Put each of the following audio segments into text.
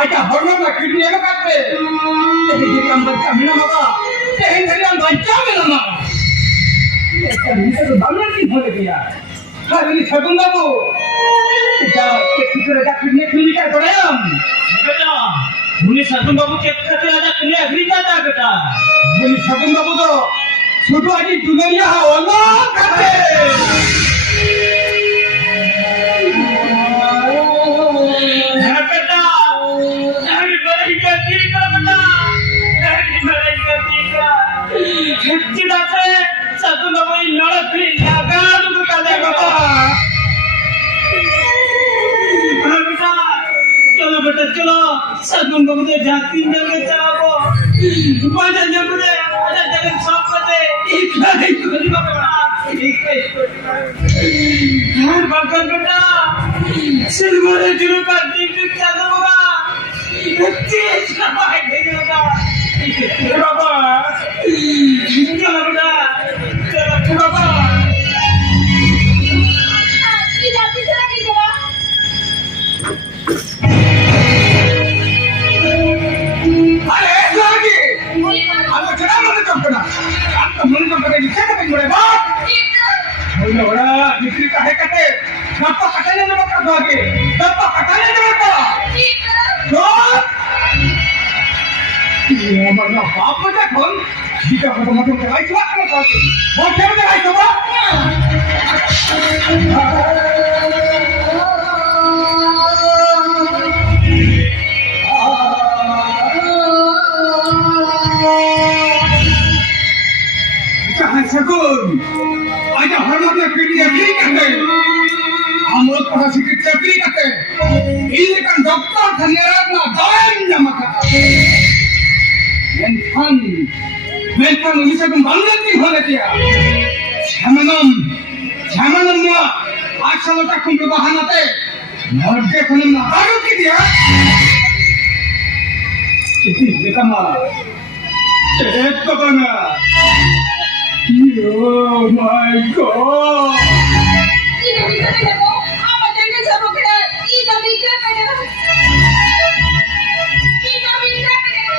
आता हरना किडनी एका काटले ते काम बच्चा मिला मगा ते घरी बच्चा मिला मगा এটা ভিতরে ভালো কি হলে গিয়া খালি ছাগুন বাবু এটা কে ভিতরে কা কিডনি ক্লিনিক করাম বেটা মুনি ছাগুন বাবু কে খাতে আজা কিনে এগ্রি কাটা বেটা মুনি ছাগুন বাবু তো ছোট আদি দুনিয়া হলো কাটে चलो सगुन को मुझे जाती जगह चलाओ बाजार जब मुझे आजा जगह शॉप पे इतना ही कोई बाबा ठीक है हर बगल बेटा सिलवरे जुरू का टिकट चालू होगा तेज कमाई भेजेगा बाबा चलो बेटा चलो बाबा बिक्री का है कहते डब्बा हटाने में मत भागे डब्बा हटाने में मत तो ये मरना बाप बजा कौन ठीक है तो मतलब लगाई तो क्या करते वो क्या लगाई तो बा कहाँ सगुन आजा हरना किडनी एग्री करते हम लोग पढ़ा चिकित्सा एग्री करते ये kan dokter ternyata dalam nyamaka mentan bisa kembali di mana dia Shamanam ya asal tak kumpul bahan ate norde kono na baru ki dia ini kama cek kona oh my god ini bisa देखो आप attend सब करा ये दबी क्या करेगा ये दबी क्या करेगा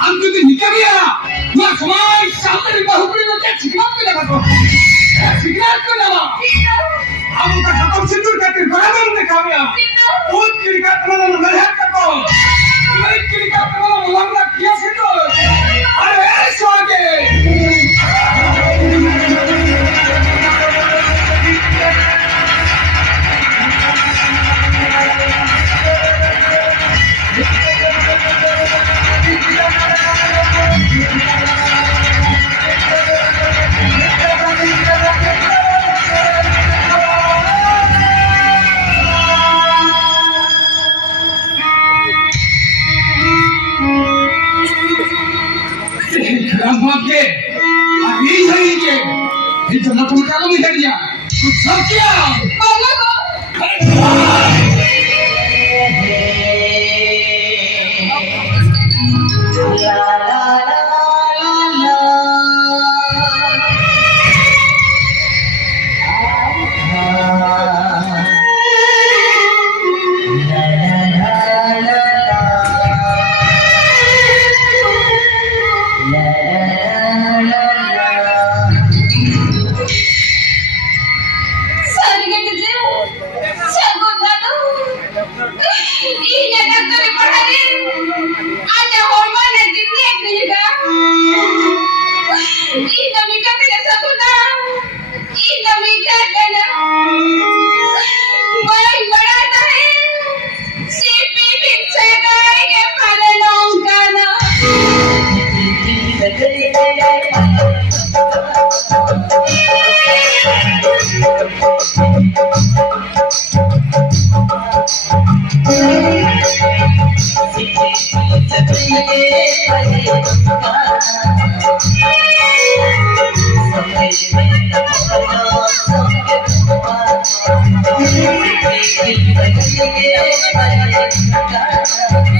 हम तो निकल गया वो समाज सामने बहुपरी में क्या सिगरेट पे लगा तो सिगरेट को लगा हम उनका खत्म सिंदूर करके बराबर में खाया वो किरका तुम्हारा नजर तको मैं किरका तुम्हारा मुलाकात किया सिंदूर अरे ऐसे आगे Ramage, अभी सही के, ये तो ना तुम क्या लोग इधर दिया, कुछ सब किया, बोलो तो, ला ला ला ला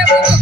Thank you.